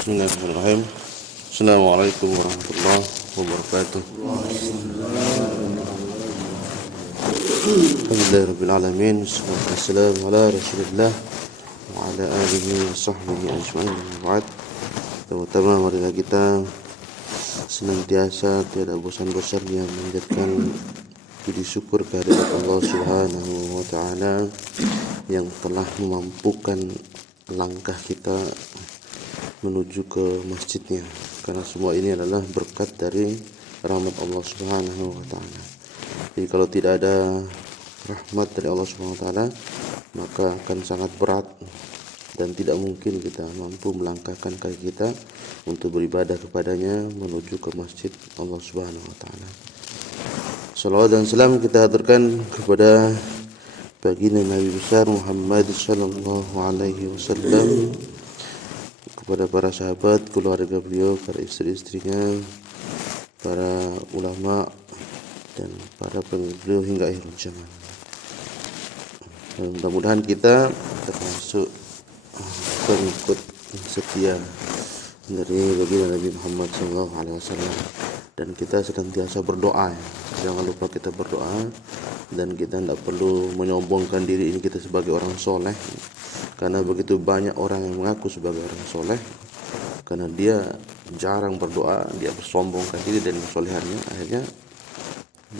Bismillahirrahmanirrahim. Assalamualaikum warahmatullahi wabarakatuh. Alhamdulillahirabbil alamin. Wassalamu ala Rasulillah wa ala alihi wa sahbihi ajma'in. Ba'd. Terutama marilah kita senantiasa tiada bosan-bosannya menjadikan puji syukur kehadirat Allah Subhanahu wa taala yang telah memampukan langkah kita menuju ke masjidnya, karena semua ini adalah berkat dari rahmat Allah Subhanahu wa taala. Jadi kalau tidak ada rahmat dari Allah Subhanahu wa taala, maka akan sangat berat dan tidak mungkin kita mampu melangkahkan kaki kita untuk beribadah kepadanya menuju ke masjid Allah Subhanahu wa taala. Salawat dan salam kita aturkan kepada baginda Nabi besar Muhammad sallallahu alaihi wasallam, kepada para sahabat, keluarga beliau, para istri-istrinya, para ulama dan para pengikut beliau hingga akhir zaman. Dan mudah-mudahan kita termasuk pengikut setia dari baginda Nabi Muhammad sallallahu alaihi wasallam, dan kita senantiasa berdoa. Jangan lupa kita berdoa, dan kita tidak perlu menyombongkan diri ini kita sebagai orang soleh, karena begitu banyak orang yang mengaku sebagai orang soleh, karena dia jarang berdoa, dia bersombongkan diri dan kesolehannya, akhirnya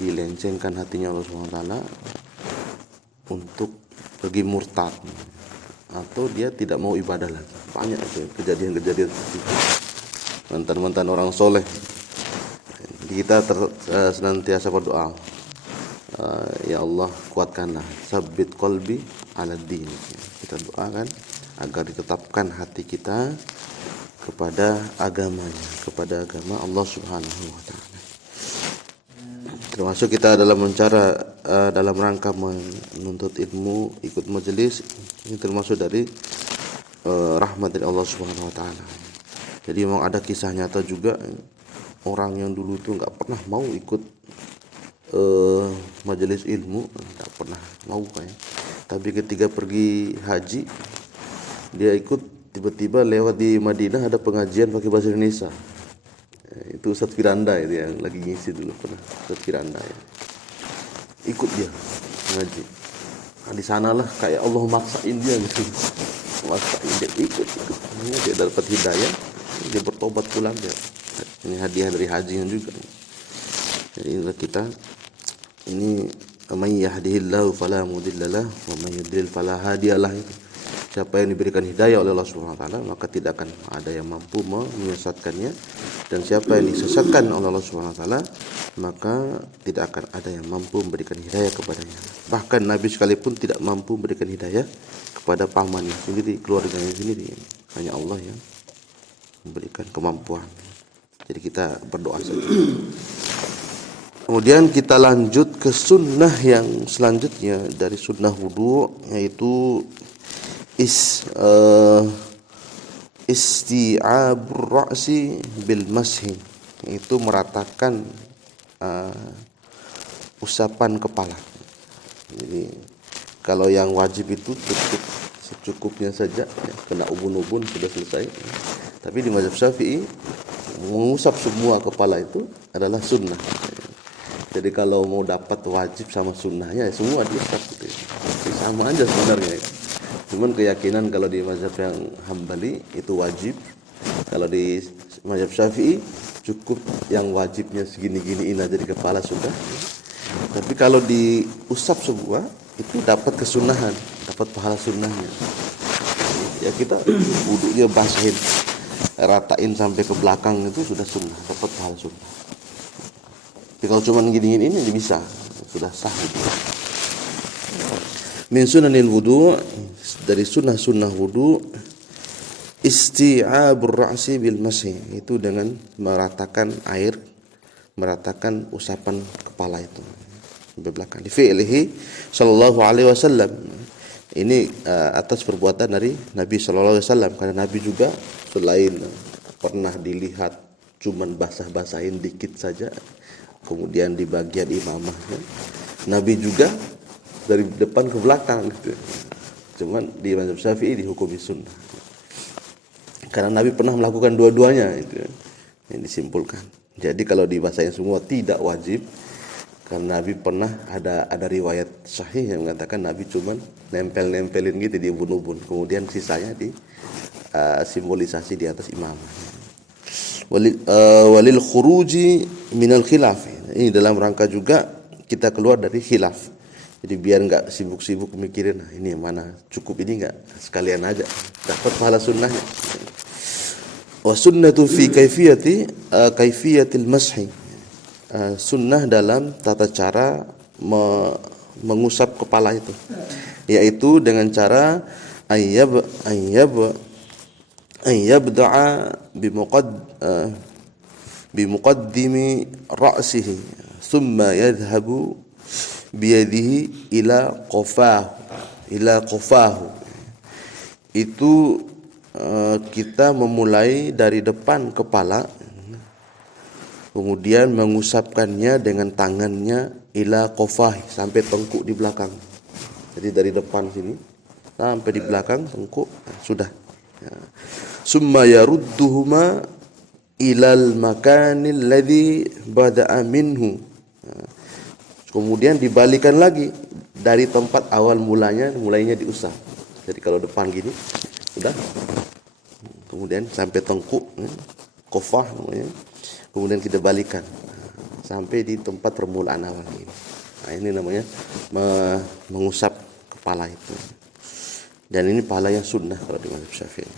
dilencengkan hatinya Allah SWT untuk pergi murtad, atau dia tidak mau ibadah lagi. Banyak kejadian-kejadian seperti itu, mantan-mantan orang soleh. Kita senantiasa berdoa, ya Allah, kuatkanlah, sabbit qalbi ala din. Kita doakan agar ditetapkan hati kita kepada agamanya, kepada agama Allah Subhanahu wa taala. Termasuk kita dalam rangka menuntut ilmu, ikut majelis, ini termasuk dari rahmat dari Allah Subhanahu wa taala. Jadi memang ada kisah nyata juga, orang yang dulu itu enggak pernah mau ikut majelis ilmu, enggak pernah mau kayak. Tapi ketika pergi haji, dia ikut, tiba-tiba lewat di Madinah ada pengajian pakai bahasa Indonesia. Itu Ustaz Firanda itu yang lagi ngisi dulu, pernah Ustaz Firanda ya. Ikut dia ngaji. Nah, di sanalah kayak Allah maksain dia gitu. Maksain dia ikut. Dia dapat hidayah, dia bertobat pulang dia. Ini hadiah dari hajinya juga. Jadi inilah kita. Ini may yahdihillahu fala mudhillalah wa may yudlil fala hadiyalah. Siapa yang diberikan hidayah oleh Allah Subhanahu wa taala, maka tidak akan ada yang mampu menyesatkannya, dan siapa yang disesatkan oleh Allah Subhanahu wa taala, maka tidak akan ada yang mampu memberikan hidayah kepadanya. Bahkan Nabi sekalipun tidak mampu memberikan hidayah kepada pamannya sendiri, keluarganya sendiri. Hanya Allah yang memberikan kemampuan. Jadi kita berdoa saja. Kemudian kita lanjut ke sunnah yang selanjutnya dari sunnah wudu, yaitu isti'abur ra'si bil mashi, itu meratakan usapan kepala. Jadi kalau yang wajib itu cukup secukupnya saja, ya, kena ubun-ubun sudah selesai. Tapi di mazhab Syafi'i mengusap semua kepala itu adalah sunnah. Jadi kalau mau dapat wajib sama sunnahnya, ya semua diusap gitu. Sama aja sebenarnya. Cuman keyakinan kalau di mazhab yang Hambali itu wajib. Kalau di mazhab Syafi'i cukup yang wajibnya segini-giniin aja di kepala sudah. Tapi kalau diusap semua itu dapat kesunahan, dapat pahala sunnahnya. Ya kita wudunya basahin, ratain sampai ke belakang itu sudah sunnah, dapat pahala sunnah. Tapi kalau cuma gini-gini ini bisa, sudah sah gitu. Min sunanil wudu, dari sunnah-sunnah wudu, isti'abur ra'si bil mashi, itu dengan meratakan air, meratakan usapan kepala itu di belakang. Di fi'lihi sallallahu alaihi wasallam. Ini atas perbuatan dari Nabi sallallahu alaihi wasallam, karena Nabi juga selain pernah dilihat cuman basah-basahin dikit saja, kemudian di bagian imamahnya, Nabi juga dari depan ke belakang gitu. Cuman di mazhab Syafi'i dihukumi sunnah. Karena Nabi pernah melakukan dua-duanya itu yang disimpulkan. Jadi kalau dibasahin semua tidak wajib, karena Nabi pernah ada riwayat sahih yang mengatakan Nabi cuman nempel-nempelin gitu di ubun-ubun, kemudian sisanya di simbolisasi di atas imam. Walil khuruji minal khilaf. Ini dalam rangka juga kita keluar dari khilaf. Jadi biar enggak sibuk-sibuk mikirin ini yang mana cukup, ini enggak, sekalian aja dapat pahala sunnahnya. Wa sunnatu fi kaifiyatil mashi. Sunnah dalam tata cara mengusap kepala itu, yaitu dengan cara ayyabda'a bimuqaddimi ra'sihi thumma yadhhabu biyadihi ila qafahu. Itu kita memulai dari depan kepala, kemudian mengusapkannya dengan tangannya ila qafah, sampai tengkuk di belakang. Jadi dari depan sini sampai di belakang tengkuk, sudah. Summa yarudduhuma ilal makanil ladzi bada'a minhu. Kemudian dibalikan lagi dari tempat awal mulainya diusap. Jadi kalau depan gini sudah, kemudian sampai tengkuk, qafah namanya. Kemudian kita balikan sampai di tempat permulaan awal ini. Nah, ini namanya mengusap kepala itu. Dan ini pahala yang sunnah kalau di mazhab Syafi'i.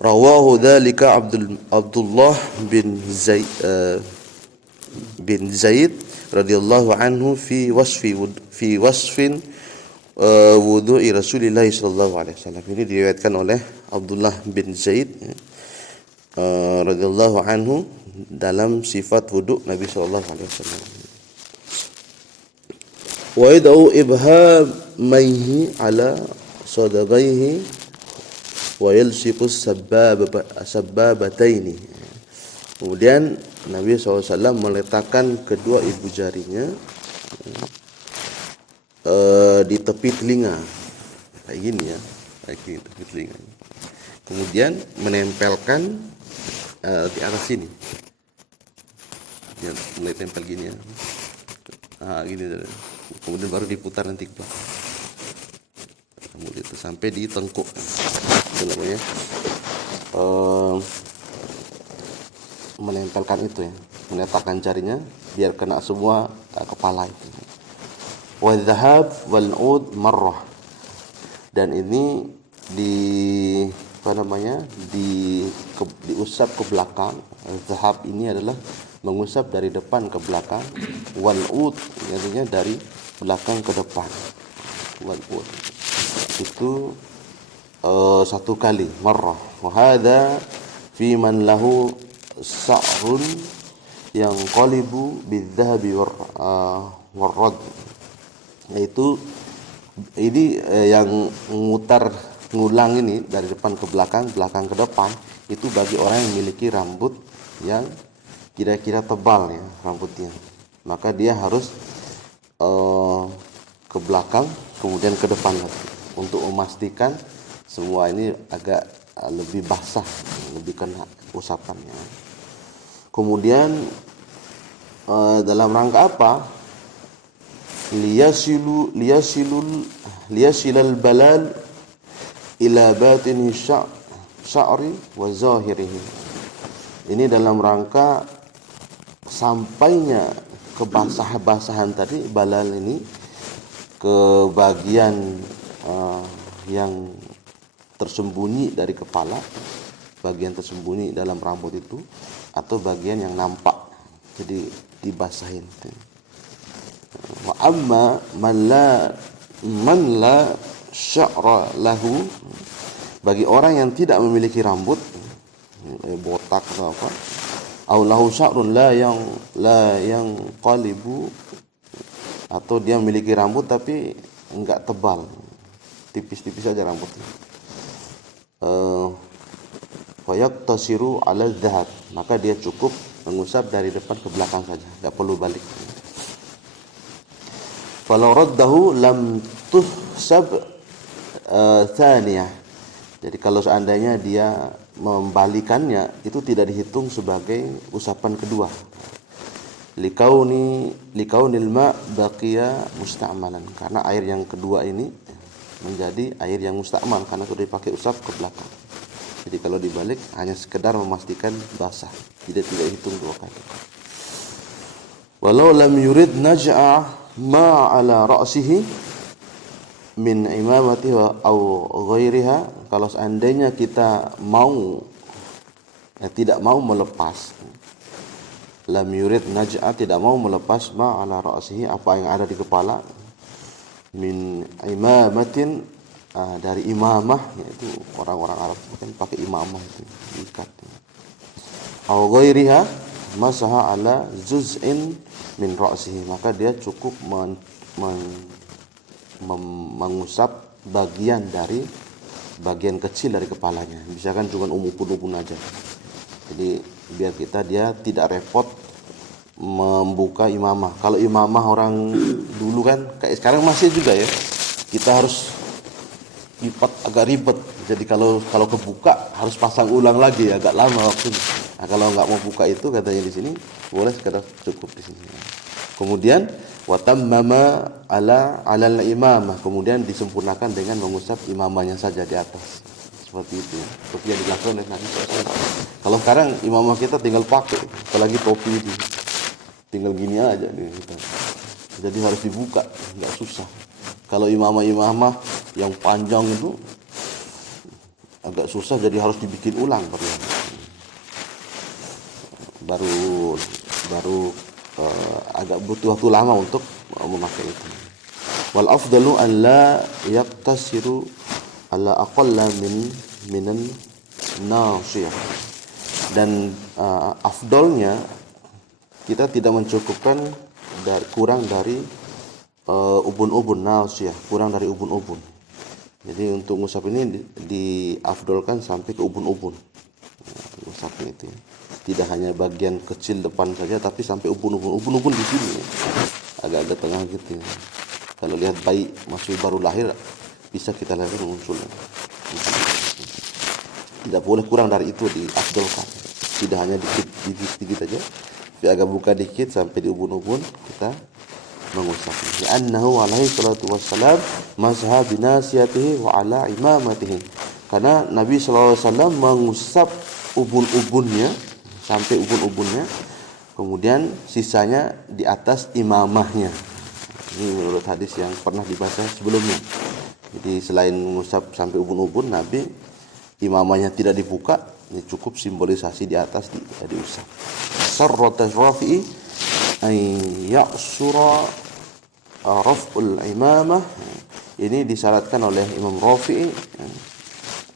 Rawahu dzalika Abdullah bin Zaid radhiyallahu anhu fi wasfin wudu'i Rasulillah sallallahu alaihi wasallam. Ini diriwayatkan oleh Abdullah bin Zaid radhiyallahu anhu dalam sifat wudu Nabi sallallahu alaihi wasallam. Wa yad'u ibhamaihi ala sadaqaihi wa yalsiqu sabbabataini. Kemudian Nabi SAW meletakkan kedua ibu jarinya di tepi telinga, kayak gini ya, kayak gini tepi telinga. Kemudian menempelkan di atas sini, ya, mulai tempel gini ya, gini. Kemudian baru diputar nanti ke belakang. Kemudian itu sampai di tengkuk, itu namanya menempelkan itu ya, meletakkan jarinya biar kena semua kepala itu. Wa dhahab wal ud marrah, dan ini diusap ke belakang. Dhahab ini adalah mengusap dari depan ke belakang, wal ud artinya dari belakang ke depan. Wal ud itu satu kali, marrah. Wa hadza fi man lahu sa'run yang qalibu bidzahabi warrad, yaitu ini yang ngulang ini dari depan ke belakang, belakang ke depan, itu bagi orang yang memiliki rambut yang kira-kira tebal ya rambutnya, maka dia harus ke belakang kemudian ke depan lagi untuk memastikan semua ini agak lebih basah, lebih kena usapannya. Kemudian dalam rangka apa? Liyasilal balal ila batini sya'ri wa zahirihi. Ini dalam rangka sampainya ke basah-basahan tadi, balal ini ke bagian yang tersembunyi dari kepala, bagian tersembunyi dalam rambut itu, atau bagian yang nampak, jadi dibasahin. Wa amma man la sya'ra lahu, bagi orang yang tidak memiliki rambut, botak atau apa, au lahu sya'run la yang qalibu, atau dia memiliki rambut tapi enggak tebal, tipis-tipis saja rambutnya, fayaktasiru ala dhahab, maka dia cukup mengusap dari depan ke belakang saja, enggak perlu balik. Falau raddahu lam tuhsab thaniyah, Jadi kalau seandainya dia membalikannya, itu tidak dihitung sebagai usapan kedua. Likaunil ma baqiya musta'malan, karena air yang kedua ini menjadi air yang musta'mal karena sudah dipakai usap ke belakang. Jadi kalau dibalik hanya sekedar memastikan basah, tidak hitung dua kali. Walau lam yurid naj'a ma ala ra'sihi min imamati aw ghairiha, kalau seandainya kita tidak mau melepas, lam yurid naj'a, tidak mau melepas ma ala ra'sihi, apa yang ada di kepala, min imamatin, dari imamah, yaitu orang-orang Arab kan pakai imamah itu diikat. Aw ghairiha masaha ala juz'in min ra'sihi, maka dia cukup mengusap bagian kecil dari kepalanya, misalkan cuma ubun aja. Jadi biar dia tidak repot membuka imamah. Kalau imamah orang dulu kan kayak sekarang masih juga ya, kita harus lipat agak ribet. Jadi kalau kebuka harus pasang ulang lagi, agak lama waktunya. Nah, kalau nggak mau buka itu katanya di sini boleh sekedar cukup di sini. Kemudian watammama alal imamah, kemudian disempurnakan dengan mengusap imamahnya saja di atas. Seperti itu ya. Seperti yang dilakukan oleh Nabi SAW. Kalau sekarang imamah kita tinggal pakai, apalagi topi ini, tinggal gini aja nih kita. Jadi harus dibuka, nggak susah. Kalau imamah yang panjang itu agak susah, jadi harus dibikin ulang baru agak butuh waktu lama untuk memakai itu. Wal afdalu an la yaqtasiru ala aqalla minan nasiyah, dan afdolnya kita tidak mencukupkan kurang dari ubun-ubun nasiyah, kurang dari ubun-ubun. Jadi untuk ngusap ini diafdolkan sampai ke ubun-ubun. Ngusapnya itu ya. Tidak hanya bagian kecil depan saja, tapi sampai ubun-ubun di sini ya. Agak-agak tengah gitu ya. Kalau lihat bayi masih baru lahir, bisa kita lihat muncul. Tidak boleh kurang dari itu, diafdolkan. Tidak hanya dikit aja, tapi agak buka dikit sampai di ubun-ubun kita mengusapnya. Li'annahu alaihi salatu wassalam masaha binasiyatihi wa ala imamatihi. Karena Nabi SAW mengusap ubun-ubunnya sampai ubun-ubunnya, kemudian sisanya di atas imamahnya. Ini menurut hadis yang pernah dibaca sebelumnya. Jadi selain mengusap sampai ubun-ubun, Nabi imamahnya tidak dibuka, ini cukup simbolisasi di atas diusap. Sarrata Rafi'i ay ya'sura raf'ul imamah, ini disyaratkan oleh Imam Rafi'i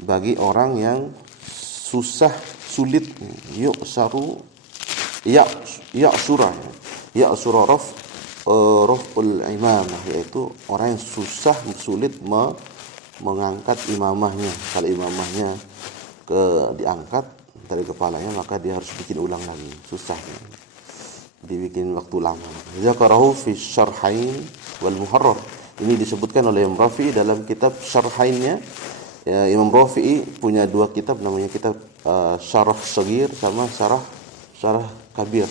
bagi orang yang sulit ya'sura raf'ul imamah, yaitu orang yang sulit mengangkat imamahnya. Kalau imamahnya diangkat dari kepalanya, maka dia harus bikin ulang lagi, susah, dibikin waktu lama. Zakarahu fi syarhain wal muharrar, ini disebutkan oleh Imam Rafi'i dalam kitab syarhainnya. Ya, Imam Rafi'i punya dua kitab, namanya kitab Syarah Shagir sama Syarah Kabir.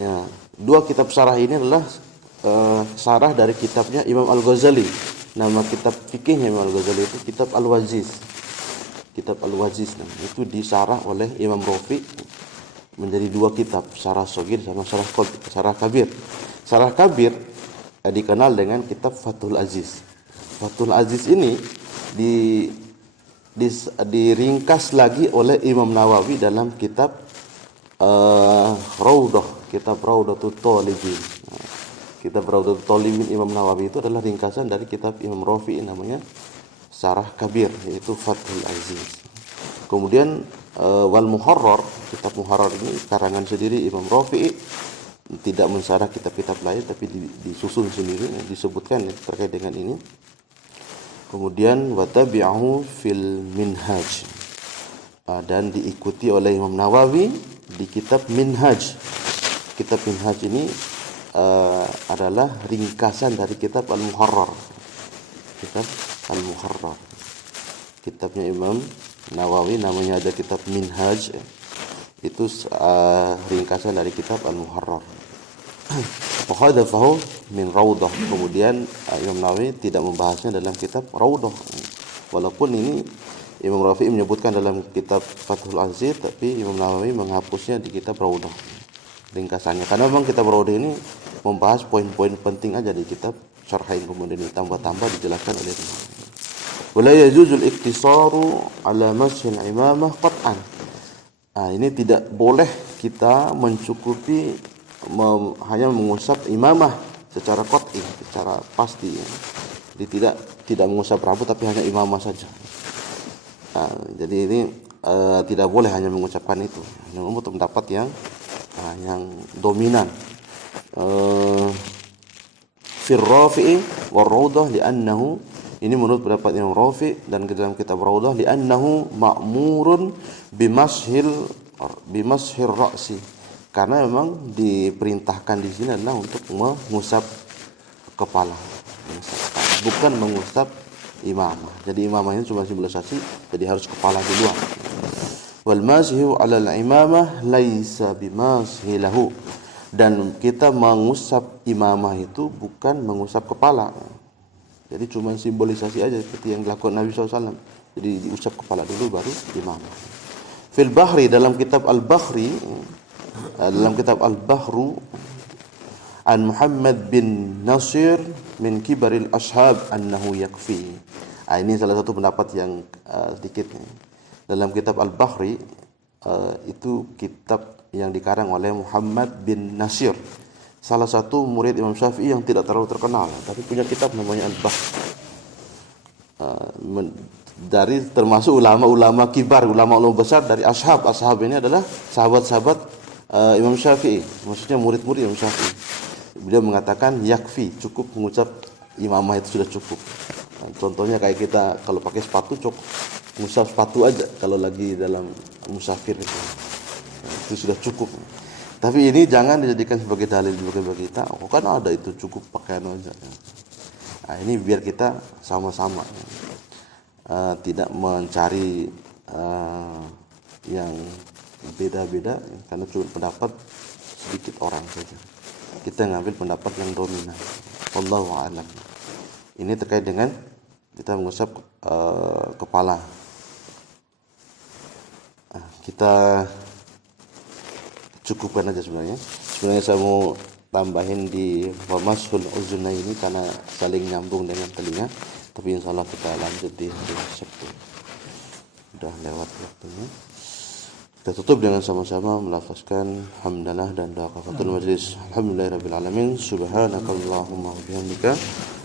Ya, dua kitab syarah ini adalah syarah dari kitabnya Imam Al-Ghazali. Nama kitab fikihnya Imam Al-Ghazali itu kitab Al-Waziz. Kitab Al-Waziz itu disyarah oleh Imam Rafi'i menjadi dua kitab, Syarah Shagir sama Syarah Kabir. Syarah Kabir dikenal dengan kitab Fathul Aziz. Fathul Aziz ini diringkas lagi oleh Imam Nawawi dalam kitab kitab Raudatul Talibin. Kitab Raudatul Talibin Imam Nawawi itu adalah ringkasan dari kitab Imam Rafi'i namanya Syarah Kabir, yaitu Fathul Aziz. Kemudian wal Muharrar, kitab Muharrar ini karangan sendiri Imam Rafi'i, tidak mensyarah kitab-kitab lain tapi disusun sendiri, disebutkan terkait dengan ini. Kemudian watabi'ahu fil minhaj, dan diikuti oleh Imam Nawawi di kitab Minhaj. Kitab Minhaj ini adalah ringkasan dari kitab Al-Muharrar. Kitab Al-Muharrar. kitabnya Imam Nawawi, namanya ada kitab Minhaj. Itu ringkasan dari kitab Al-Muharrar. Wa hadafahu min Raudah. Kemudian Imam Nawawi tidak membahasnya dalam kitab Raudah. Walaupun ini Imam Rafi'i menyebutkan dalam kitab Fathul Aziz, tapi Imam Nawawi menghapusnya di kitab Raudah ringkasannya. Karena memang kitab Raudah ini membahas poin-poin penting aja di kitab Syarhain, kemudian ditambah-tambah dijelaskan oleh Imam. Wala yajuzul iktisaru ala mashil imamah qat'an. Ini tidak boleh kita mencukupi hanya mengusap imamah secara qat'i, secara pasti. Jadi tidak mengusap rambut tapi hanya imamah saja. Jadi ini tidak boleh hanya mengucapkan itu. Namun pendapat yang dominan fir Rafi'i war Raudah li'annahu, ini menurut pendapat Imam Rafi' dan dalam kitab Raudah, li'annahu ma'murun bimashil ra'si, karena memang diperintahkan di sini adalah untuk mengusap kepala, bukan mengusap imamah. Jadi imamah ini cuma simbolisasi, jadi harus kepala duluan. Wal mashihu 'ala al-imamah laisa bimashihi lahu, dan kita mengusap imamah itu bukan mengusap kepala. Jadi cuma simbolisasi aja seperti yang dilakukan Nabi SAW. Jadi diusap kepala dulu baru imamah. Fil Bahri, dalam kitab Al-Bahri, dalam kitab Al-Bahru, an Muhammad bin Nasir min kibaril ashab annahu yakfi. Ini salah satu pendapat yang sedikit. Dalam kitab Al-Bahri, itu kitab yang dikarang oleh Muhammad bin Nasir, salah satu murid Imam Syafi'i yang tidak terlalu terkenal, tapi punya kitab namanya Al-Bahri. Dari termasuk ulama-ulama kibar, ulama-ulama besar dari ashab. Ashab ini adalah sahabat-sahabat Imam Syafi'i, maksudnya murid-murid Imam Syafi'i. Beliau mengatakan yakfi, cukup mengucap imamah itu sudah cukup. Contohnya kayak kita kalau pakai sepatu, cukup ngusap sepatu aja kalau lagi dalam musafir itu sudah cukup. Tapi ini jangan dijadikan sebagai dalil bagi kita. Kan ada itu, cukup pakaian aja. Ini biar kita sama-sama tidak mencari yang beda-beda, karena cuma pendapat sedikit orang saja. Kita ngambil pendapat yang dominan. Wallahu a'lam. Ini terkait dengan kita mengusap kepala. Kita cukupkan aja sebenarnya. Sebenarnya saya mau tambahin di wamashul uzunai ini karena saling nyambung dengan telinga. Tapi insyaallah kita lanjut di hari Sabtu. Sudah lewat waktunya. Kita tutup dengan sama-sama melafazkan hamdalah dan doa kafatul majlis. Alhamdulillahirabbil alamin. Subhanakallahumma wa bihamdika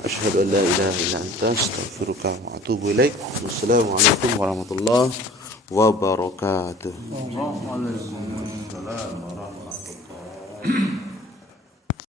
asyhadu an la ilaha illa anta astaghfiruka wa atubu ilaik. Wassalamualaikum warahmatullahi wabarakatuh. Waalaikumsalam warahmatullahi wabarakatuh.